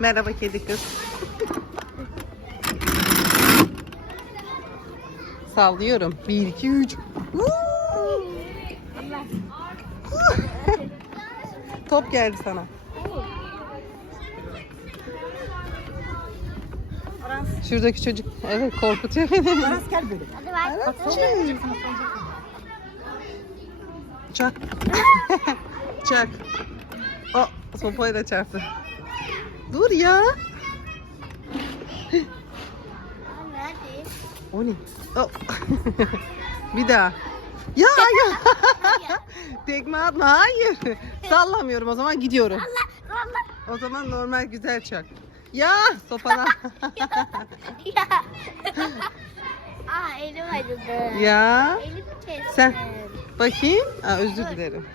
Merhaba kedi kız. Sallıyorum. 1, 2, 3. Top geldi sana. Şuradaki çocuk. Evet korkutuyor beni. Aras gel böyle. Çak. Çak. O sopayı da çarptı. Dur ya. Nerede? O ne? O. Bir daha. Ya ya. Tekme atma. Hayır. Sallamıyorum o zaman gidiyorum. Allah Allah. O zaman normal güzel çak. Ya sopana. Ya. Aa elim acıdı. ya. Elim kestim. Sen. Bakayım. Aa, özür dilerim.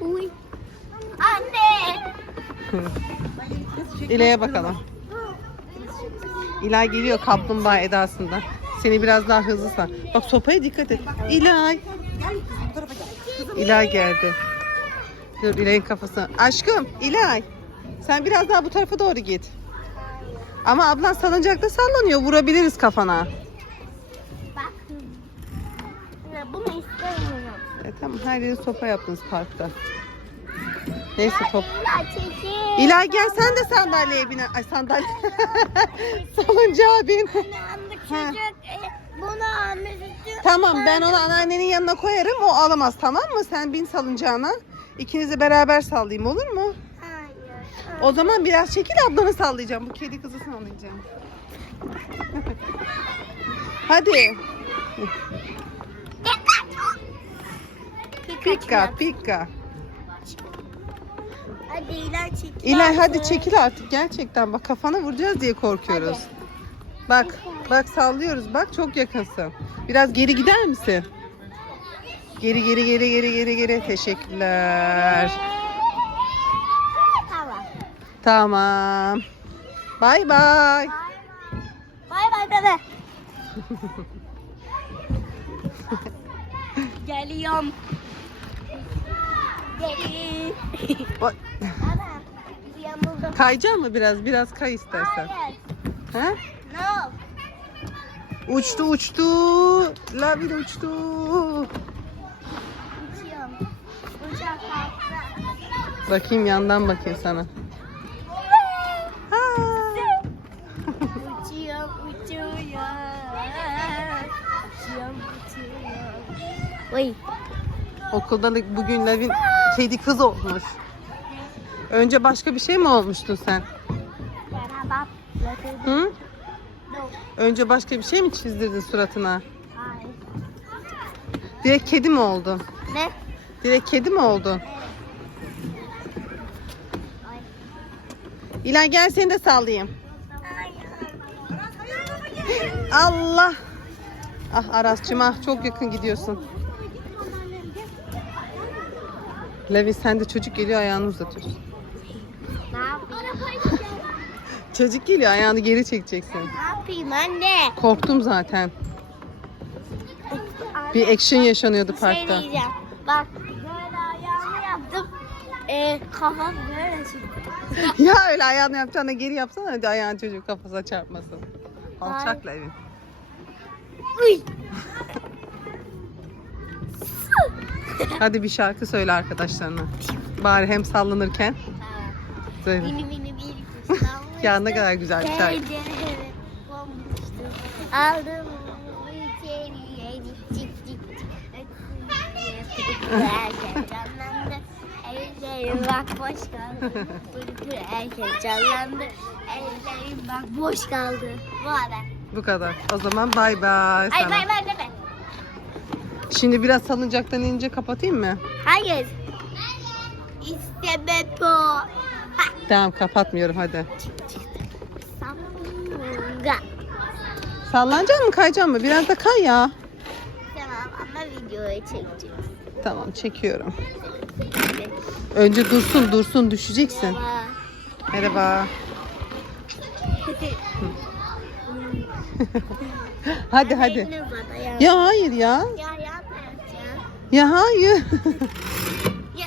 Uy. Anne. İlay'a bakalım. İlay geliyor kaplumbağa edasında. Seni biraz daha hızlı sar. Bak sopaya dikkat et. İlay. İlay geldi. Dur İlay'ın kafası. Aşkım İlay. Sen biraz daha bu tarafa doğru git. Ama ablan salıncakta sallanıyor. Vurabiliriz kafana. Bak. Bunu istemiyorum. E, tamam her yeri sopa yaptınız parkta. Neyse top. İlay gel sen de sandalyeye bin. Ay sandalye. Salıncağa bin. Ha. e. Tamam ben onu anneannenin yanına koyarım. O alamaz tamam mı? Sen bin salıncağına. İkinizi beraber sallayayım olur mu? Hayır. O zaman biraz çekil ablanı sallayacağım. Bu kedi kızı sallayacağım. Hadi. Pika pika. Hadi İlay çekil. İlay hadi çekil artık gerçekten. Bak kafana vuracağız diye korkuyoruz. Bak bak sallıyoruz. Bak çok yakınsın. Biraz geri gider misin? Geri geri geri geri geri geri. Teşekkürler. Tamam. Tamam. Bay bay. Bay bay bebe. Geliyorum. Gel. Bak. Kayacak mı biraz? Biraz kay istersen. Hayır. Ha? No. Uçtu uçtu. Lavin uçtu. Uçuyorum. Uçak kalktı. Bakayım yandan bakayım sana. Uçuyorum, uçuyorum. Uçuyorum, uçuyorum. Oy. Okulda da bugün Lavin kedi kız olmuş. Önce başka bir şey mi olmuştun sen? Hı? Önce başka bir şey mi çizdirdin suratına? Hayır. Direkt kedi mi oldun? Ne? Direkt kedi mi oldun? Ay. İlay gel seni de sallayayım. Allah. Ah Aras'cığım ah çok yakın gidiyorsun. Levi sen de çocuk geliyor ayağını uzatıyorsun. Ne yapayım? Çocuk geliyor ayağını geri çekeceksin. ne yapayım anne? Korktum zaten. Bir action yaşanıyordu Bir şey parkta. diyeceğim. Bak böyle ayağımı yaptım. Ee, kafam böyle çıktı. ya öyle ayağını yapacağına geri yapsana hadi ayağın çocuk kafasına çarpmasın. Alçak Levi. Uy. Hadi bir şarkı söyle arkadaşlarına. Bari hem sallanırken. Söyle. Mini mini bir kuş Ya ne kadar güzel bir şarkı. Gece konmuştum. Aldım içeriye cik cik cik. Erken canlandı. Ellerim bak boş kaldı. Pırpır erken canlandı. Ellerim bak boş kaldı. Bu haber. Bu kadar. O zaman bay bay Ay bay bay deme. Şimdi biraz salıncaktan inince kapatayım mı? Hayır. İsteme bu. Tamam kapatmıyorum hadi. Sallanacak mı kayacak mı? Biraz da kay ya. Tamam ama videoyu çekeceğiz. Tamam çekiyorum. Önce dursun dursun düşeceksin. Merhaba. Hadi hadi. Ya. Hayır ya. Ya. Ya hayır. Ya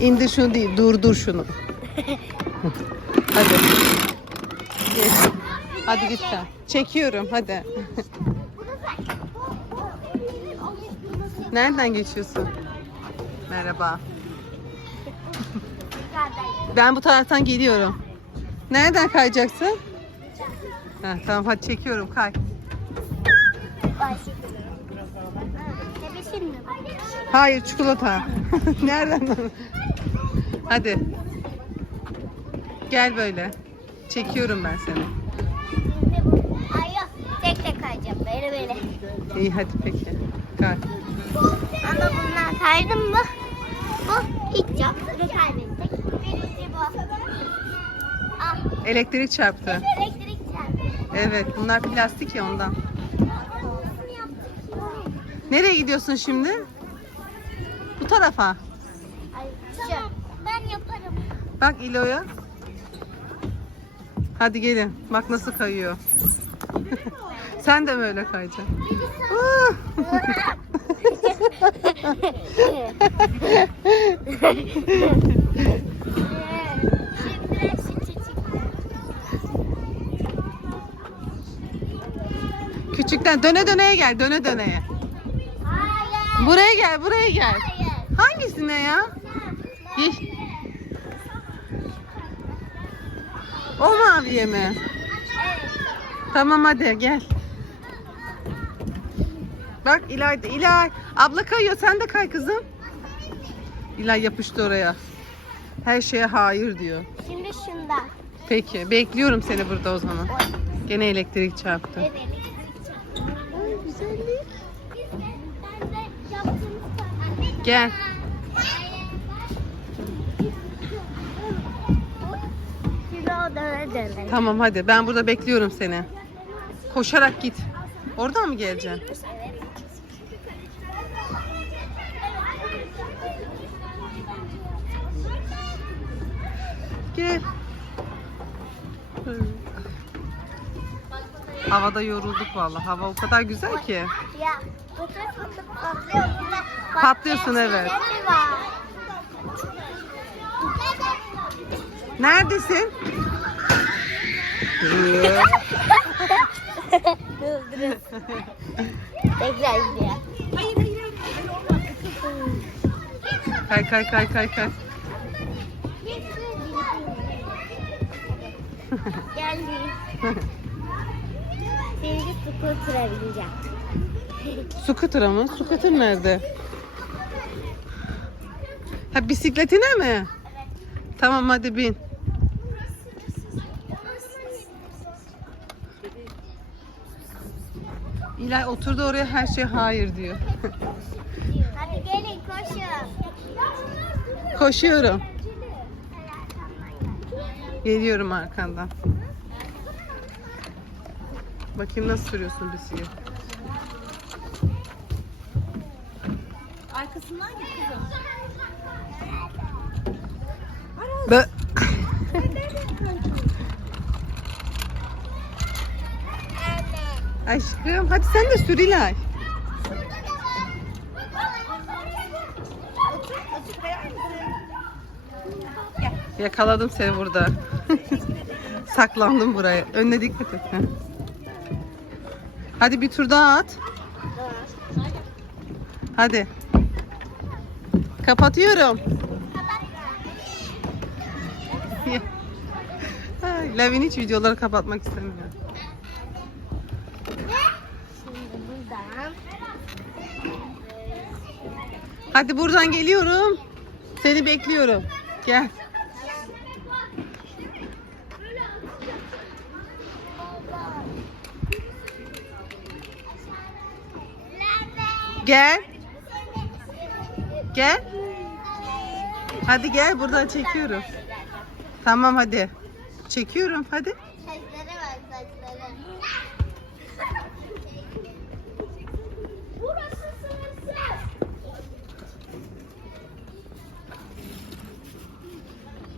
indir. Şunu değil, durdur şunu. hadi. Geç. Hadi git sen. Çekiyorum hadi. Nereden geçiyorsun? Merhaba. Ben bu taraftan geliyorum. Nereden kayacaksın? Ha, tamam hadi çekiyorum kay. Mi? Hayır çikolata. Nereden? hadi. Gel böyle. Çekiyorum ben seni. Ay yok. Tek tek kayacağım. Böyle böyle. İyi hadi peki. Kay. Ama bundan kaydım mı? Bu hiç yok. Bunu kaybettik. Birinci bu. Ah. Elektrik çarptı. Elektrik çarptı. Evet bunlar plastik ya ondan. Nereye gidiyorsun şimdi? Bu tarafa. Ay, şu. Ben yaparım. Bak İlo'ya. Hadi gelin. Bak nasıl kayıyor. Sen de böyle kayacaksın. Küçükten döne döneye gel. Döne döneye. Buraya gel. Buraya gel. Hangisine ya? Yeş- O maviye mi? Tamam hadi gel. Bak İlay İlay. Abla kayıyor sen de kay kızım. İlay yapıştı oraya. Her şeye hayır diyor. Şimdi şundan. Peki bekliyorum seni burada o zaman. Gene elektrik çarptı. Evet. Ay güzellik. Ben de yaptığımız kadar. Gel. Tamam hadi ben burada bekliyorum seni. Koşarak git. Oradan mı geleceksin? Gel. Havada yorulduk vallahi. Hava o kadar güzel ki. Ya Patlıyorsun, evet. Neredesin? Tekrar gidiyor. Kay kay kay kay kay. Geldi. Şimdi scooter'a bineceğim. Scooter'a mı? Scooter nerede? Ha bisikletine mi? Tamam hadi bin. İlay oturdu oraya her şey hayır diyor. Hadi gelin koşun. Koşuyorum. Geliyorum arkandan. Bakayım nasıl sürüyorsun bisiklet. Arkasından git kızım. Bö Aşkım hadi sen de sür İlay. Yakaladım seni burada. Saklandım buraya. Önüne dikkat et. Hadi bir tur daha at. Hadi. Kapatıyorum. Ay, Lavin hiç videoları kapatmak istemiyor. Hadi buradan geliyorum. Seni bekliyorum. Gel. Gel. Gel. Hadi gel buradan çekiyorum. Tamam hadi. Çekiyorum hadi. Saçlara. Burası sınırsız.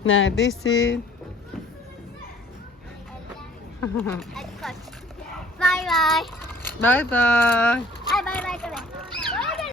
Neredesin? Hadi koş. Bay bay. Bay bay. Ay